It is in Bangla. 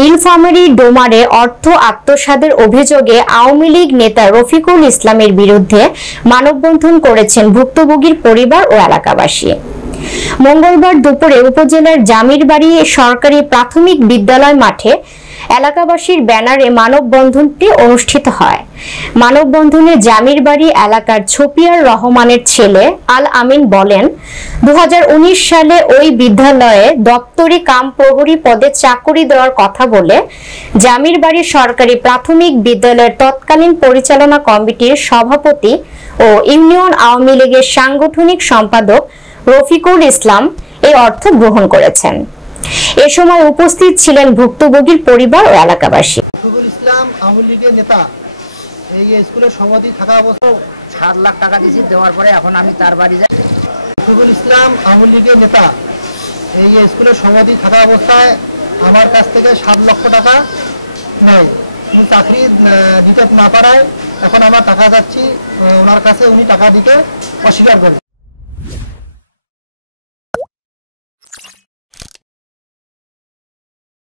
নীলফামারী ডোমারে অর্থ আত্মসাতের অভিযোগে আওয়ামী লীগ নেতা রফিকুল ইসলামের বিরুদ্ধে মানববন্ধন করেছেন ভুক্তভোগীর পরিবার ও এলাকাবাসী। মঙ্গলবার দুপুরে উপজেলার জামিরবাড়ি সরকারি প্রাথমিক বিদ্যালয় মাঠে এলাকাবাসীর ব্যানারে মানববন্ধনটি অনুষ্ঠিত হয়। মানববন্ধনে জামিরবাড়ি এলাকার ছপিয়ার রহমানের ছেলে আল আমিন বলেন, 2019 সালে ওই বিদ্যালয়ে দপ্তরি কাম প্রহরী পদে চাকরি দেওয়ার কথা বলে জামিরবাড়ি সরকারি প্রাথমিক বিদ্যালয়ের তৎকালীন পরিচালনা কমিটির সভাপতি ও ইউনিয়ন আওয়ামী লীগের সাংগঠনিক সম্পাদক রফিকুল ইসলাম এই অর্থ গ্রহণ করেছেন। এ সময় উপস্থিত ছিলেন ভুক্তভোগীর পরিবার ও এলাকাবাসী। রফিকুল ইসলাম আওয়ামী লীগের নেতা এই স্কুলের সভাপতি থাকা অবস্থায় 7 লাখ টাকা দিয়েছি, দেওয়ার পরে এখন আমি তার বাড়ি যাই। রফিকুল ইসলাম আওয়ামী লীগের নেতা এই স্কুলের সভাপতি থাকা অবস্থায় আমার কাছ থেকে 7 লক্ষ টাকা নেয়। উনি চাকরি দিতে না পারায় এখন আমার টাকা যাচ্ছি ওনার কাছে, উনি টাকা দিতে অস্বীকার করেন।